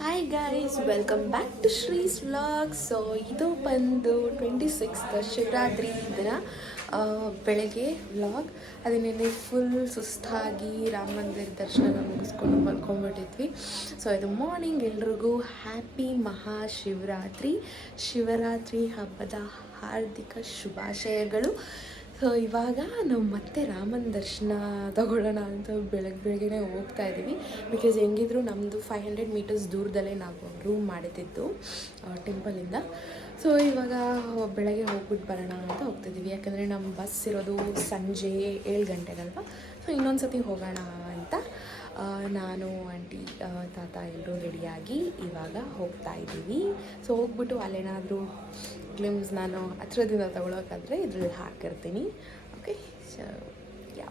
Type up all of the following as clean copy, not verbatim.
Hi guys, welcome back to Shree's vlog. So ಇದು ಬಂದು 26th Shivaratri ದಿನ ಬೆಳಗ್ಗೆ ವ್ಲಾಗ್. ಅದನ್ನೇ ಫುಲ್ ಸುಸ್ತಾಗಿ ರಾಮ ಮಂದಿರ ದರ್ಶನ ಮುಗಿಸ್ಕೊಂಡು ಮಲ್ಕೊಂಡ್ಬಿಟ್ಟಿದ್ವಿ. ಸೊ ಇದು ಮಾರ್ನಿಂಗ್. ಎಲ್ರಿಗೂ ಹ್ಯಾಪಿ ಮಹಾಶಿವರಾತ್ರಿ, ಶಿವರಾತ್ರಿ ಹಬ್ಬದ ಹಾರ್ದಿಕ ಶುಭಾಶಯಗಳು. ಸೊ ಇವಾಗ ನಾವು ಮತ್ತೆ ರಾಮನ ದರ್ಶನ ತಗೊಳ್ಳೋಣ ಅಂತ ಬೆಳಗ್ಗೆ ಹೋಗ್ತಾ ಇದ್ದೀವಿ. ಬಿಕಾಸ್ ಹೆಂಗಿದ್ರು ನಮ್ಮದು 500 ಮೀಟರ್ಸ್ ದೂರದಲ್ಲೇ ನಾವು ರೂಮ್ ಮಾಡಿದ್ದು ಟೆಂಪಲಿಂದ. ಸೊ ಇವಾಗ ಬೆಳಗ್ಗೆ ಹೋಗ್ಬಿಟ್ಟು ಬರೋಣ ಅಂತ ಹೋಗ್ತಿದ್ದೀವಿ. ಯಾಕಂದರೆ ನಮ್ಮ ಬಸ್ ಇರೋದು ಸಂಜೆ 7 ಗಂಟೆಗಲ್ವ. ಸೊ ಇನ್ನೊಂದು ಸತಿ ಹೋಗೋಣ ಅಂತ ನಾನು ಆಂಟಿ ತಾತ ಎಲ್ಲರೂ ರೆಡಿಯಾಗಿ ಇವಾಗ ಹೋಗ್ತಾ ಇದ್ದೀವಿ. ಸೊ ಹೋಗ್ಬಿಟ್ಟು ಅಲ್ಲೇನಾದರೂ ಗ್ಲಿಮ್ಸ್ ನಾನು ಹತ್ರದಿಂದ ತಗೊಳೋಕ್ಕಾದರೆ ಇದ್ರಲ್ಲಿ ಹಾಕಿರ್ತೀನಿ. ಓಕೆ, ಸೊ ಯಾ,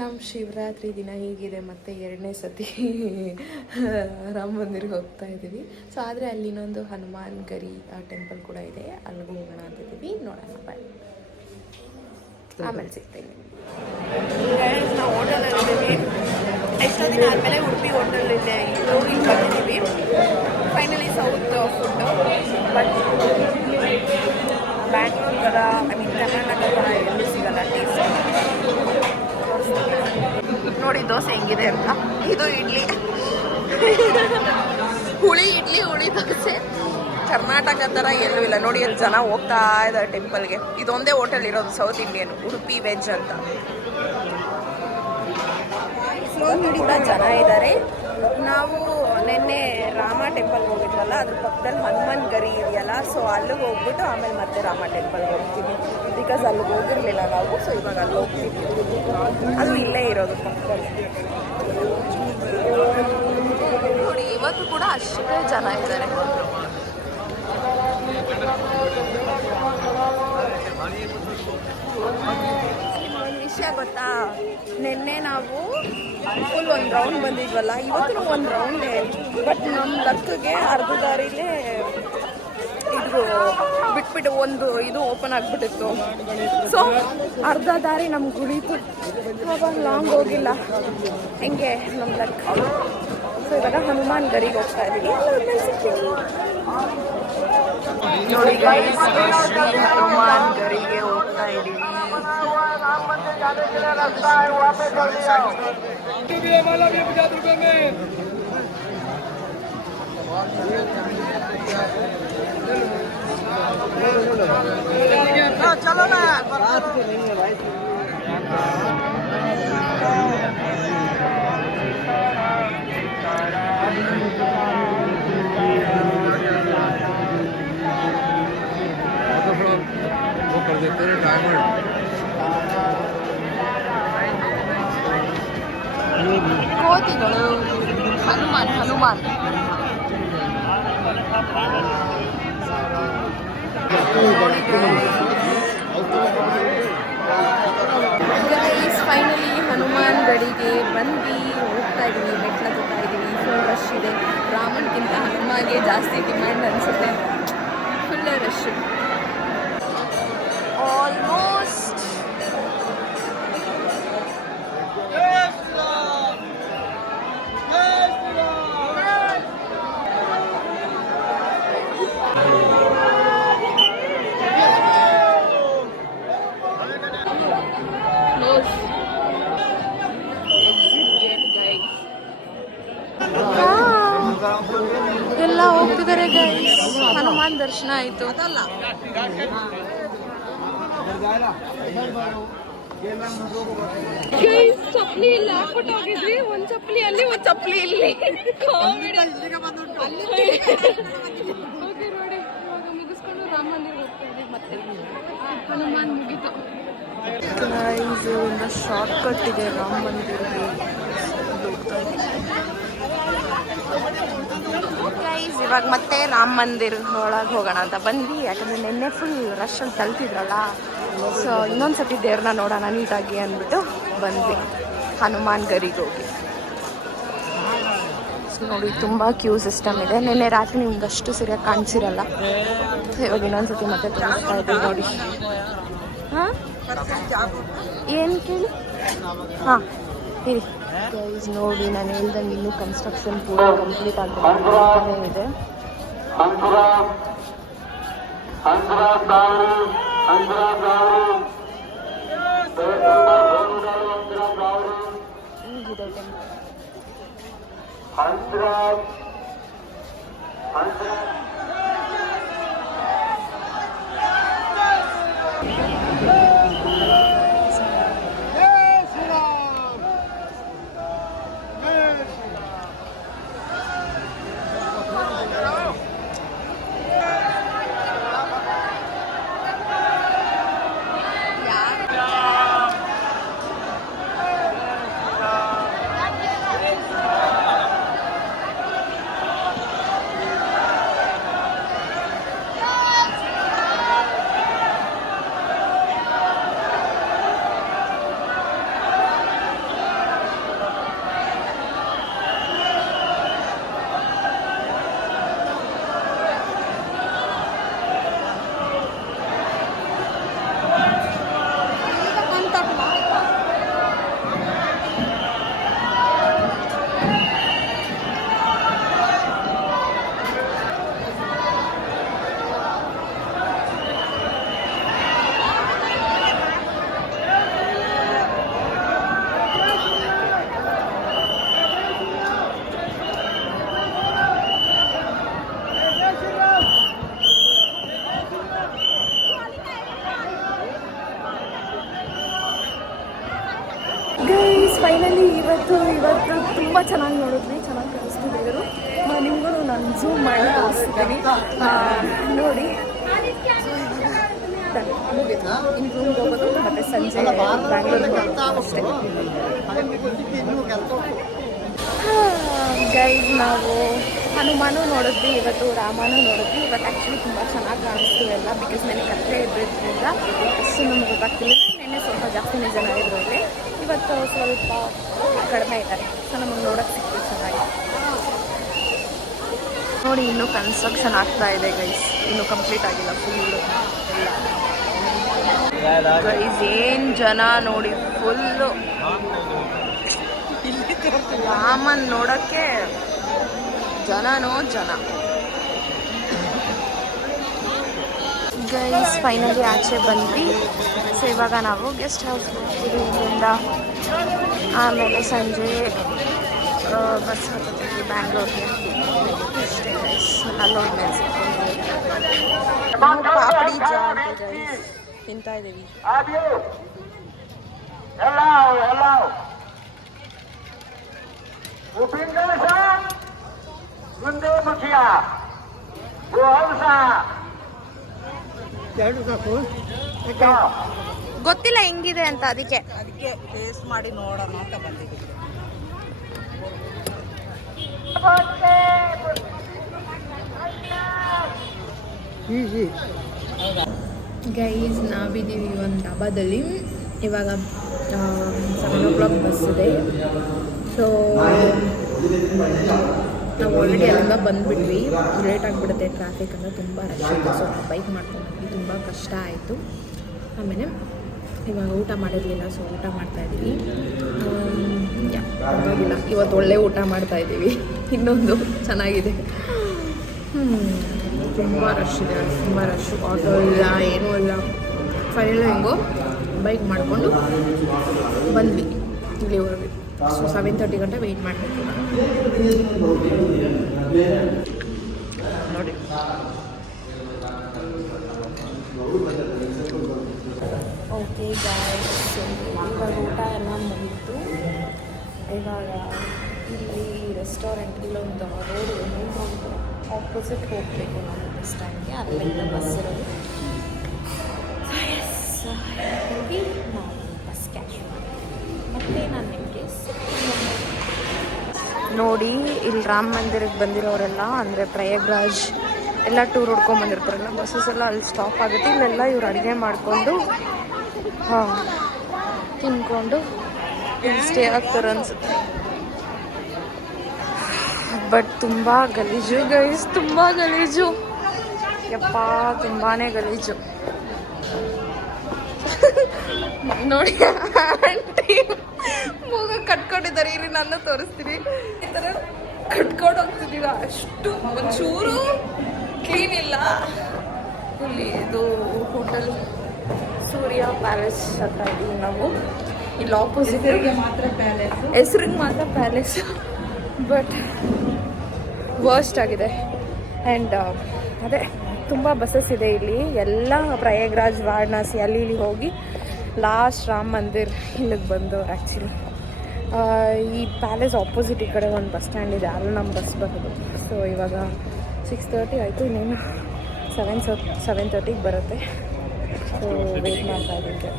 ನಮ್ಮ ಶಿವರಾತ್ರಿ ದಿನ ಹೀಗಿದೆ. ಮತ್ತು 2ನೇ ಸತಿ ರಾಮ ಮಂದಿರ್ಗೆ ಹೋಗ್ತಾ ಇದ್ದೀವಿ. ಸೊ ಆದರೆ ಅಲ್ಲಿ ಇನ್ನೊಂದು ಹನುಮಾನ್ ಗರಿ ಟೆಂಪಲ್ ಕೂಡ ಇದೆ, ಅಲ್ಲಿಗೂ ಹೋಗೋಣ ಅಂತಿದ್ದೀವಿ. ನೋಡೋಣ, ಬಾಯ್, ಆಮೇಲೆ ಸಿಗ್ತೀನಿ. ನಾವು ಹೋಟೆಲಲ್ಲಿದ್ದೀವಿ. ಎಷ್ಟೋ ದಿನ ಆದಮೇಲೆ ಉಡುಪಿ ಹೋಟೆಲಿದೆ ಹೋಗಿ ಬಂದಿದ್ದೀವಿ. Finally south food, but Bangalore ಥರ ಕರ್ನಾಟಕ ಥರ ಎಲ್ಲೂ ಸಿಗಲ್ಲ ಟೇಸ್ಟ್. ನೋಡಿ ದೋಸೆ ಹೆಂಗಿದೆ ಅಂತ. ಇದು ಇಡ್ಲಿ, ಹುಳಿ ಇಡ್ಲಿ, ಹುಳಿ ದೋಸೆ. ಕರ್ನಾಟಕ ಥರ ಎಲ್ಲೂ ಇಲ್ಲ. ನೋಡಿ ಅಲ್ಲಿ ಜನ ಹೋಗ್ತಾ ಇದ್ದಾರೆ ಟೆಂಪಲ್ಗೆ. ಇದೊಂದೇ ಹೋಟೆಲ್ ಇರೋದು ಸೌತ್ ಇಂಡಿಯನ್, ಉಡುಪಿ ವೆಜ್ ಅಂತ. ಕೂಡ ಜನ ಇದ್ದಾರೆ. ನಾವು ನಿನ್ನೆ ರಾಮ ಟೆಂಪಲ್ಗೆ ಹೋಗಿದ್ವಲ್ಲ, ಅದ್ರ ಪಕ್ಕದಲ್ಲಿ ಹನುಮಾನ್ ಗರಿ ಇದೆಯಲ್ಲ, ಸೊ ಅಲ್ಲಿಗೆ ಹೋಗ್ಬಿಟ್ಟು ಆಮೇಲೆ ಮತ್ತೆ ರಾಮ ಟೆಂಪಲ್ಗೆ ಹೋಗ್ತೀವಿ. ಬಿಕಾಸ್ ಅಲ್ಲಿಗೆ ಹೋಗಿರಲಿಲ್ಲ ನಾವು. ಸೊ ಇವಾಗ ಅಲ್ಲಿ ಹೋಗ್ತೀವಿ. ಅದು ಇಲ್ಲೇ ಇರೋದು ಪಕ್ಕದಲ್ಲಿ. ನೋಡಿ ಇವತ್ತು ಕೂಡ ಅಷ್ಟೇ ಜನ ಇದ್ದಾರೆ. ವಿಷಯ ಗೊತ್ತಾ, ನಿನ್ನೆ ನಾವು ಫುಲ್ ಒಂದು ರೌಂಡ್ ಬಂದಿದ್ವಲ್ಲ, ಇವತ್ತು ಒಂದು ರೌಂಡೇ. ಬಟ್ ನಮ್ಮ ಲಕ್ಕಿಗೆ ಅರ್ಧ ದಾರಿಲೇ ಇದು ಬಿಟ್ಬಿಟ್ಟು ಒಂದು ಇದು ಓಪನ್ ಆಗಿಬಿಟ್ಟಿತ್ತು. ಸೊ ಅರ್ಧ ದಾರಿ ನಮ್ಗೆ ಉಳಿತು. ಅವಾಗ ಲಾಂಗ್ ಹೋಗಿಲ್ಲ, ಹೆಂಗೆ ನಮ್ಮ ಲಕ್. ಸೊ ಇವಾಗ ಹನುಮಾನ್ ಗರಿಗೆ ಹೋಗ್ತಾ ಇದ್ದೀವಿ. ನೋಡಿ ಗೈಸ್, ಹನುಮಾನ್ ಗರಿಗೆ ಹೋಗ್ತಾ ಇದ್ದೀವಿ. ಚಲೋ ನಾ ಕೋತಿಗಳು, ಹನುಮಾನ್ ಫೈನಲಿ ಹನುಮಾನ್ ಗಡಿಗೆ ಬಂದು ಹೋಗ್ತಾ ಇದ್ದೀವಿ. ಮೆಟ್ಲ ಹೋಗ್ತಾ ಇದ್ದೀವಿ. ಫುಲ್ ರಶ್ ಇದೆ. ರಾಮನ್ಗಿಂತ ಹನುಮಾನ್ಗೆ ಜಾಸ್ತಿ ಡಿಮ್ಯಾಂಡ್ ಅನಿಸುತ್ತೆ. Full rush almost. ಎಲ್ಲ ಹೋಗ್ತಿದ್ದಾರೆ ಗೈಸ್. ಹನುಮಾನ್ ದರ್ಶನ ಆಯಿತು. ಚಪ್ಪಲಿ ಇಲ್ಲ ಹಾಕ್ಬಿಟ್ಟು ಹೋಗಿದ್ವಿ. ಒಂದು ಚಪ್ಪಲಿ ಅಲ್ಲಿ, ಒಂದು ಚಪ್ಪಲಿ ಇಲ್ಲಿ. ಓಕೆ ನೋಡಿ, ಇವಾಗ ಮುಗಿಸ್ಕೊಂಡು ರಾಮ ಮಂದಿರ ಹೋಗ್ತಾ ಇದ್ದೀವಿ. ಮತ್ತೆ ಹನುಮಾನ್ ಮುಗಿತು. ಇದು ಒಂದು ಶಾರ್ಟ್ ಕಟ್ ಇದೆ ರಾಮ ಮಂದಿರಕ್ಕೆ ಹೋಗ್ತಾ ಇದ್ದೀವಿ. ಗೈಸ್ ಇವಾಗ ಮತ್ತೆ ರಾಮ ಮಂದಿರ ಒಳಗೆ ಹೋಗೋಣ ಅಂತ ಬಂದ್ವಿ. ಯಾಕಂದರೆ ನಿನ್ನೆ ಫುಲ್ ರಶಲ್ಲಿ ತಲುಪಿದ್ರಲ್ಲ. ಸೊ ಇನ್ನೊಂದು ಸತಿ ದೇವ್ರನ್ನ ನೋಡೋಣ ನೀಟಾಗಿ ಅಂದ್ಬಿಟ್ಟು ಬಂದ್ವಿ ಹನುಮಾನ್ ಗರಿಗೆ ಹೋಗಿ. ಸೊ ನೋಡಿ ತುಂಬ ಕ್ಯೂ ಸಿಸ್ಟಮ್ ಇದೆ. ನಿನ್ನೆ ರಾತ್ರಿ ನಿಮ್ಗೆ ಅಷ್ಟು ಸರಿಯಾಗಿ ಕಾಣಿಸಿರಲ್ಲ. ಇವಾಗ ಇನ್ನೊಂದು ಸತಿ ಮತ್ತೆ ತೋರಿಸ್ತಾ ಇದ್ದೀವಿ ನೋಡಿ. ಹಾಂ ಏನು ಕೇಳಿ? ಹಾಂ ಇರಿ. ಗೈಸ್ ನೋಡಿ, ನಾನು ಹೇಳ್ದಂಗೆ ಇನ್ನೂ ಕನ್ಸ್ಟ್ರಕ್ಷನ್ ಪೂರ ಕಂಪ್ಲೀಟ್ ಆಗ್ತಾನೆ ಇದೆ. ಫೈನಲಿ ಇವತ್ತು ತುಂಬ ಚೆನ್ನಾಗಿ ನೋಡಿದ್ವಿ, ಚೆನ್ನಾಗಿ ಕಾಣಿಸ್ತಿದೆ ಇವರು. ನಿಮಗೂ ನಾನು ಝೂಮ್ ಮಾಡಿ ತೋರಿಸ್ತಿದ್ದೀನಿ ನೋಡಿ. ಇನ್ನು ರೂಮ್ಗೆ ಹೋಗೋದು ಮತ್ತು ಸಂಜೆ ಬ್ಯಾಂಗ್ಳೂರಿಗೆ ಅಷ್ಟೇ. ಗೈಸ್ ನಾವು ಹನುಮಾನು ನೋಡಿದ್ವಿ, ಇವತ್ತು ರಾಮನೂ ನೋಡಿದ್ವಿ. ಇವತ್ತು ಆ್ಯಕ್ಚುಲಿ ತುಂಬ ಚೆನ್ನಾಗಿ ಕಾಣಿಸ್ತೀವಿ ಎಲ್ಲ, ಬಿಕಾಸ್ ನನಗೆ ಕತ್ತಲೆ ಇದ್ದಿದ್ದರಿಂದ ಅಷ್ಟು ನಮ್ಗೆ ಗೊತ್ತಾಗ್ತಿಲ್ಲ. ನೆನ್ನೆ ಸ್ವಲ್ಪ ಜಾಸ್ತಿನೇ ಜನ ಇದ್ರು ಇಲ್ಲಿ, ಇವತ್ತು ಸ್ವಲ್ಪ ಕಡಿಮೆ ಇದ್ದಾರೆ. ಸೊ ನಮಗೆ ನೋಡೋಕ್ಕೆ ಸಿಕ್ತು ಚೆನ್ನಾಗಿ. ನೋಡಿ ಇನ್ನೂ ಕನ್ಸ್ಟ್ರಕ್ಷನ್ ಆಗ್ತಾ ಇದೆ ಗೈಸ್, ಇನ್ನೂ ಕಂಪ್ಲೀಟ್ ಆಗಿಲ್ಲ ಫುಲ್ಲು. ಗೈಸ್ ಏನು ಜನ ನೋಡಿ, ಫುಲ್ಲು ರಾಮನ್ ನೋಡೋಕ್ಕೆ ಜನನೋ ಜನ. ಗೈಸ್ ಫೈನಲಿ ಆಚೆ ಬಂದ್ವಿ. ಸೊ ಇವಾಗ ನಾವು ಗೆಸ್ಟ್ ಹೌಸ್ ಹೋಗ್ತೀವಿ ಇಲ್ಲಿಂದ. ಆಮೇಲೆ ಸಂಜೆ ಬಸ್ ಹತ್ತೀವಿ ಬ್ಯಾಂಗ್ಳೂರ್ಗೆ. ಅಷ್ಟೇ ಗೈಸ್, ಅಲ್ಲೋಗಿ ಪಾಪಡಿ ಜಾರ್ ಗೈಸ್ ತಿಂತಾ ಇದ್ದೀವಿ. ಗೊತ್ತಿಲ್ಲ ಹೆಂಗಿದೆ ಅಂತ, ಅದಕ್ಕೆ ಟೇಸ್ಟ್ ಮಾಡಿ ನೋಡೋಣ ಅಂತ ಬಂದಿದ್ದೀವಿ. ಗೈಸ್ ನಾವಿದ್ದೀವಿ ಒಂದು ಡಾಬಾದಲ್ಲಿ. ಇವಾಗ 7 o'clock ಬಸ್ ಇದೆ. ಸೊ ನಾವು ಆಲ್ರೆಡಿ ಅಲ್ಲಿಂದ ಬಂದುಬಿಟ್ವಿ. ಲೇಟ್ ಆಗಿಬಿಡುತ್ತೆ ಟ್ರಾಫಿಕ್ ಅಂದರೆ, ತುಂಬ ರಶ್ ಇದೆ. ಸೊ ನಾವು ಬೈಕ್ ಮಾಡ್ಕೊಂಡ್ಬಂದ್ವಿ, ತುಂಬ ಕಷ್ಟ ಆಯಿತು. ಆಮೇಲೆ ಇವಾಗ ಊಟ ಮಾಡಿರಲಿಲ್ಲ, ಸೊ ಊಟ ಮಾಡ್ತಾಯಿದ್ದೀವಿ. ಪರವಾಗಿಲ್ಲ, ಇವತ್ತು ಒಳ್ಳೆ ಊಟ ಮಾಡ್ತಾಯಿದ್ದೀವಿ. ಇನ್ನೊಂದು ಚೆನ್ನಾಗಿದೆ. ತುಂಬ ರಶ್ ಇದೆ, ತುಂಬ ರಶ್. ಆಟೋ ಇಲ್ಲ, ಏನೂ ಇಲ್ಲ. ಫೈನಲ್ ಹೆಂಗೋ ಬೈಕ್ ಮಾಡಿಕೊಂಡು ಬಂದ್ವಿ ಇಲ್ಲಿವರೆಗೆ. ಸೊ 7:30 ಗಂಟೆ ವೆಯ್ಟ್ ಮಾಡಬೇಕು ನೋಡಿ. ಓಕೆ ಗಾಯ್ಸ್, ಇವಾಗ ಊಟ ಎಲ್ಲ ಮುಗಿತು. ಇವಾಗ ಇಲ್ಲಿ ರೆಸ್ಟೋರೆಂಟ್ ಇಲ್ಲೊಂದು ರೋಡ್ ಆಪೋಸಿಟ್ ಹೋಗಬೇಕು ನಾವು ಬಸ್ ಸ್ಟ್ಯಾಂಡ್ಗೆ. ಅಲ್ಲಿಂದ ಬಸ್ ಇರೋದು. ಹೋಗಿ ನಾವು ಬಸ್ ಕ್ಯಾಚ್ ಮಾಡಿ ಮತ್ತೆ ನಾನು ನಿಮಗೆ ನೋಡಿ. ಇಲ್ಲಿ ರಾಮ ಮಂದಿರಕ್ಕೆ ಬಂದಿರೋರೆಲ್ಲ ಅಂದರೆ ಪ್ರಯಾಗ್ರಾಜ್ ಎಲ್ಲ ಟೂರ್ ಹೊಡ್ಕೊಂಬಂದಿರ್ತಾರಲ್ಲ, ಬಸ್ಸಸ್ ಎಲ್ಲ ಅಲ್ಲಿ ಸ್ಟಾಪ್ ಆಗುತ್ತೆ. ಇಲ್ಲೆಲ್ಲ ಇವ್ರು ಅಡುಗೆ ಮಾಡಿಕೊಂಡು ತಿನ್ಕೊಂಡು ಸ್ಟೇ ಆಗ್ತಾರೆ ಅನಿಸುತ್ತೆ. ಬಟ್ ತುಂಬ ಗಲೀಜು ಗೈಸ್, ತುಂಬ ಗಲೀಜು. ಯಪ್ಪ ತುಂಬಾ ಗಲೀಜು ನೋಡಿ. ಆಂಟಿ ಮೂಗ ಕಟ್ಕೊಂಡಿದ್ದಾರೆ. ಇಲ್ಲಿ ನನ್ನ ತೋರಿಸ್ತೀನಿ. ಈ ಥರ ಕಟ್ಕೊಂಡು ಹೋಗ್ತಿದ್ದೀವಿ. ಅಷ್ಟು ಒಂಚೂರು ಕ್ಲೀನ್ ಇಲ್ಲ. ಇಲ್ಲಿ ಇದು ಹೋಟೆಲ್ ಸೂರ್ಯ ಪ್ಯಾಲೇಸ್ ಹತ್ರ ಇದ್ದೀವಿ ನಾವು. ಇಲ್ಲಿ ಆಪೋಸಿಟ್ ಮಾತ್ರ ಪ್ಯಾಲೇಸ್, ಹೆಸ್ರಿಗೆ ಮಾತ್ರ ಪ್ಯಾಲೇಸ್, ಬಟ್ ವರ್ಸ್ಟ್ ಆಗಿದೆ. ಆ್ಯಂಡ್ ಅದೇ ತುಂಬ ಬಸ್ಸಸ್ ಇದೆ ಇಲ್ಲಿ. ಎಲ್ಲ ಪ್ರಯಾಗ್ರಾಜ್, ವಾರಣಾಸಿ ಅಲ್ಲಿ ಇಲ್ಲಿ ಹೋಗಿ ಲಾಸ್ಟ್ ರಾಮ್ ಮಂದಿರ್ ಇಲ್ಲಿಗೆ ಬಂದವ್ರು ಆ್ಯಕ್ಚುಲಿ. ಈ ಪ್ಯಾಲೇಸ್ ಆಪೋಸಿಟ್ ಈ ಕಡೆ ಒಂದು ಬಸ್ ಸ್ಟ್ಯಾಂಡ್ ಇದೆ, ಅಲ್ಲಿ ನಮ್ಮ ಬಸ್ ಬರೋದು. ಸೊ ಇವಾಗ 6:30 ಆಯಿತು, ಇನ್ನೇನು 7:30ಗೆ ಬರುತ್ತೆ. ಸೊ ವೆಯ್ಟ್ ಮಾಡ್ತಾ ಇದ್ದೀನಿ.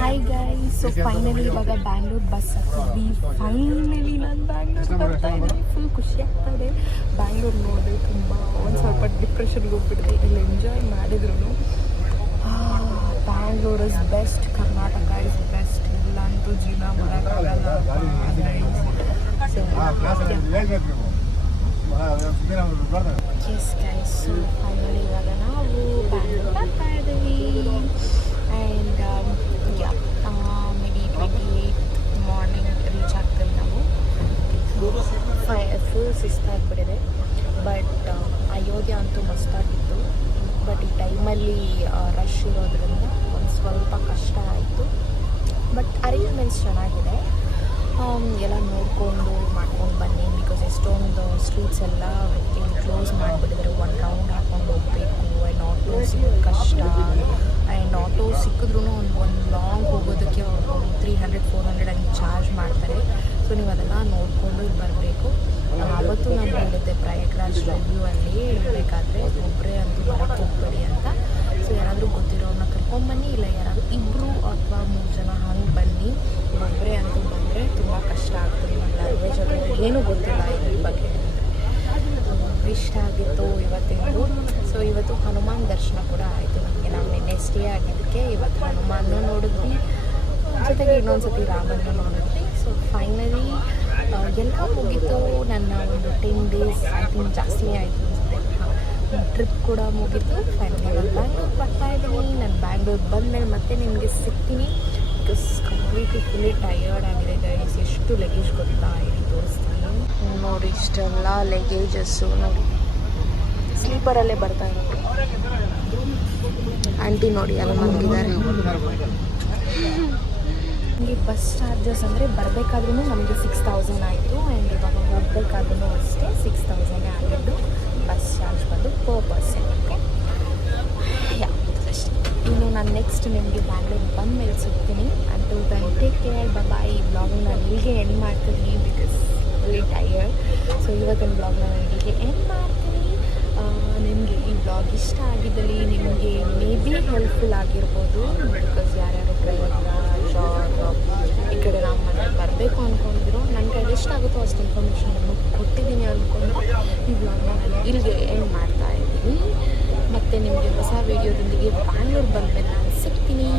ಹಾಯ್ ಗೈಸ್, ಸೊ ಫೈನಲಿ ಇವಾಗ ಬ್ಯಾಂಗ್ಳೂರ್ ಬಸ್ ಹತ್ತಿದ್ವಿ. ಫೈನಲಿ ನಾನು ಬ್ಯಾಂಗ್ಳೂರ್ ಬರ್ತಾ ಇದ್ದೀನಿ. ಫುಲ್ ಖುಷಿ ಆಗ್ತಾ ಇದೆ. ಬ್ಯಾಂಗ್ಳೂರ್ ನೋಡಿದೆ, ತುಂಬ ಒಂದು ಸ್ವಲ್ಪ ಡಿಪ್ರೆಷನ್ಗೆ ಹೋಗ್ಬಿಟ್ಟಿದೆ. ಇಲ್ಲಿ ಎಂಜಾಯ್ ಮಾಡಿದ್ರು Bangalore is best, Karnataka is best. ಇಲ್ಲ ಅಂತೂ ಜೀವನ ಮಾಡೋಕ್ಕಾಗಲ್ಲ. ಎಸ್ ಗೈಸ್, ಸೊ ಫೈನಲಿ ಇವಾಗ ನಾವು ಬ್ಯಾಂಗ್ಳೂರ್ ಬರ್ತಾ ಇದ್ದೀವಿ. ಆ್ಯಂಡ್ ಮೇಬಿ 28 ಮಾರ್ನಿಂಗ್ ರೀಚ್ ಆಗ್ತೀವಿ ನಾವು. ಫುಲ್ ಸುಸ್ತಾಗ್ಬಿಟ್ಟಿದೆ. ಬಟ್ ಅಯೋಧ್ಯ ಅಂತೂ ಮಸ್ತಾಗಿತ್ತು. ಬಟ್ ಈ ಟೈಮಲ್ಲಿ ರಶ್ ಇರೋದ್ರಿಂದ ಒಂದು ಸ್ವಲ್ಪ ಕಷ್ಟ ಆಯಿತು. ಬಟ್ ಅರೇಂಜ್ಮೆಂಟ್ಸ್ ಚೆನ್ನಾಗಿದೆ. ಎಲ್ಲ ನೋಡಿಕೊಂಡು ಮಾಡ್ಕೊಂಡು ಬನ್ನಿ. ಬಿಕಾಸ್ ಎಷ್ಟೊಂದು ಸ್ಟ್ರೀಟ್ಸ್ ಎಲ್ಲ ಕ್ಲೋಸ್ ಮಾಡಿಬಿಟ್ಟಿದ್ದಾರೆ. ಒಂದು ರೌಂಡ್ ಹಾಕ್ಕೊಂಡು ಹೋಗಬೇಕು. ಆ್ಯಂಡ್ ಆಟೋ ಸಿಗೋದು ಕಷ್ಟ. ಆ್ಯಂಡ್ ಆಟೋ ಸಿಕ್ಕಿದ್ರೂ ಒಂದು ಲಾಂಗ್ ಹೋಗೋದಕ್ಕೆ ಅವರು 300-400 ಹಂಗೆ ಚಾರ್ಜ್ ಮಾಡ್ತಾರೆ. ಸೊ ನೀವು ಅದನ್ನು ನೋಡಿಕೊಂಡು ಬರಬೇಕು. ಅವತ್ತು ನಾನು ಹೇಳಿದ್ದೆ ಪ್ರಯಾಗ್ರಾಜ್ ರಿವ್ಯೂವಲ್ಲಿ ಹೇಳಬೇಕಾದ್ರೆ ಒಬ್ಬರೇ ಅಂತೂ ಬರೋಕ್ಕೆ ಹೋಗಬೇಡಿ ಅಂತ. ಸೊ ಯಾರಾದರೂ ಗೊತ್ತಿರೋರನ್ನ ಕರ್ಕೊಂಡ್ಬನ್ನಿ, ಇಲ್ಲ ಯಾರಾದರೂ 2 ಅಥವಾ 3 ಜನ ಹಂಗೆ ಬನ್ನಿ. ಒಬ್ಬರೇ ಅಂತೂ ಬಂದರೆ ತುಂಬ ಕಷ್ಟ ಆಗ್ತದೆ. ನನ್ನ ಲ್ಯಾಂಗ್ವೇಜ್ ಅದು ಏನೂ ಗೊತ್ತಿಲ್ಲ ಇದ್ರ ಬಗ್ಗೆ. ಇಷ್ಟ ಆಗಿತ್ತು ಇವತ್ತಿಂದು. ಸೊ ಇವತ್ತು ಹನುಮಾನ್ ದರ್ಶನ ಕೂಡ ಆಯಿತು ನಮಗೆ. ನಾವು ನಿನ್ನೆ ಸ್ಟೇ ಆಗಿದ್ದಕ್ಕೆ ಇವತ್ತು ಹನುಮಾನ ನೋಡಿದ್ವಿ, ಜೊತೆಗೆ ಇನ್ನೊಂದು ಸತಿ ರಾಮನ್ನ ನೋಡಿದ್ವಿ. ಸೊ ಫೈನಲಿ ಎಲ್ಲ ಮುಗೀತು. ನನ್ನ ಒಂದು 10 days ಐ ಥಿಂಕ್ ಜಾಸ್ತಿ ಆಯಿತು ಅನಿಸುತ್ತೆ. ಟ್ರಿಪ್ ಕೂಡ ಮುಗೀತು. ಫೈನಲಿ ನಾನು ಬ್ಯಾಂಗ್ಳೂರ್ ಬರ್ತಾ ಇದ್ದೀನಿ. ನಾನು ಬ್ಯಾಂಗ್ಳೂರ್ ಬಂದಮೇಲೆ ಮತ್ತೆ ನಿಮಗೆ ಸಿಗ್ತೀನಿ. ಬಿಕಾಸ್ ಕಂಪ್ಲೀಟ್ಲಿ ಫುಲ್ಲಿ ಟಯರ್ಡ್ ಆಗಿದೆ ಗೈಸ್. ಎಷ್ಟು ಲಗೇಜ್ ಗೊತ್ತಾ, ಇಲ್ಲಿ ತೋರಿಸ್ತೀನಿ ನೋಡಿ. ಇಷ್ಟೆಲ್ಲ ಲಗೇಜಸ್ಸು ನೋಡಿ. ಸ್ಲೀಪರಲ್ಲೇ ಬರ್ತಾ ಇರೋದು. ಆಂಟಿ ನೋಡಿ ಅಲ್ಲಿ ಮಲಗಿದ್ದಾರೆ. ನಮಗೆ ಬಸ್ ಚಾರ್ಜಸ್ ಅಂದರೆ ಬರಬೇಕಾದ್ರೂ ನಮಗೆ 6000 ಆಯಿತು. ಆ್ಯಂಡ್ ಇವಾಗ ಹೋಗಬೇಕಾದ್ರೂ ಅಷ್ಟೇ 6000 ಆಗಿದ್ದು ಬಸ್ ಚಾರ್ಜ್ ಬಂದು ಪರ್ ಪರ್ಸನ್. ಓಕೆ, ಅಷ್ಟೇ. ಇನ್ನು ನಾನು ನೆಕ್ಸ್ಟ್ ನಿಮಗೆ ಬ್ಯಾಂಗ್ಳೂರ್ ಬಂದ ಮೇಲೆ ಸಿಗ್ತೀನಿ. ಅಂಟು ದನ್ ಟೇಕ್ ಕೇರ್, ಬಾಯ್. ಈ ಬ್ಲಾಗ್ನ ನಾನು ಇಲ್ಲಿಗೆ ಎಂಡ್ ಮಾಡ್ತೀನಿ ಬಿಕಾಸ್ ಫುಲ್ಲಿ ಟಯರ್ಡ್. ಸೊ ಇವತ್ತಿನ ಬ್ಲಾಗ್ನ ನಾನು ಇಲ್ಲಿಗೆ ಎಂಡ್ ಮಾಡ್ತೀನಿ. ನಿಮಗೆ ಈ ಬ್ಲಾಗ್ ಇಷ್ಟ ಆಗಿದ್ದಲ್ಲಿ ನಿಮಗೆ ಮೇ ಬಿ ಹೆಲ್ಪ್ಫುಲ್ ಆಗಿರ್ಬೋದು. ಬಿಕಾಸ್ ಯಾರ್ಯಾರು ಪ್ರಯಾಗ್ರಾಜ್ ಈ ಕಡೆ ರಾಮ ಮಂದಿರ ಬರಬೇಕು ಅಂದ್ಕೊಂಡಿದ್ರು, ನನ್ನ ಕೈಲಿ ಎಷ್ಟಾಗುತ್ತೋ ಅಷ್ಟು ಇನ್ಫಾರ್ಮೇಷನ್ ನಿಮಗೆ ಕೊಟ್ಟಿದ್ದೀನಿ ಅಂದ್ಕೊಂಡು ಈ ಬ್ಲಾಗ್ನ ನಾನು ಇಲ್ಲಿಗೆ ಎಂಡ್ ಮಾಡ್ತಾ ಇದ್ದೀನಿ. ಮತ್ತು ನಿಮಗೆ ಹೊಸ ವೀಡಿಯೋದೊಂದಿಗೆ ಬ್ಯಾಂಗ್ಳೂರ್ ಬಂದಮೇಲೆ ನಾನು ಸಿಗ್ತೀನಿ.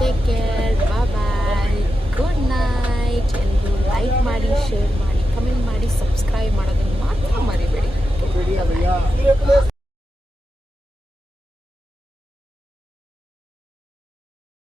ಟೇಕ್ ಕೇರ್, ಬಾಯ್, ಗುಡ್ ನೈಟ್. ಎಲ್ಲರೂ ಲೈಕ್ ಮಾಡಿ, ಶೇರ್ ಮಾಡಿ, ಕಮೆಂಟ್ ಮಾಡಿ, ಸಬ್ಸ್ಕ್ರೈಬ್ ಮಾಡೋದನ್ನು ಮಾತ್ರ ಮರಿಬೇಡಿ.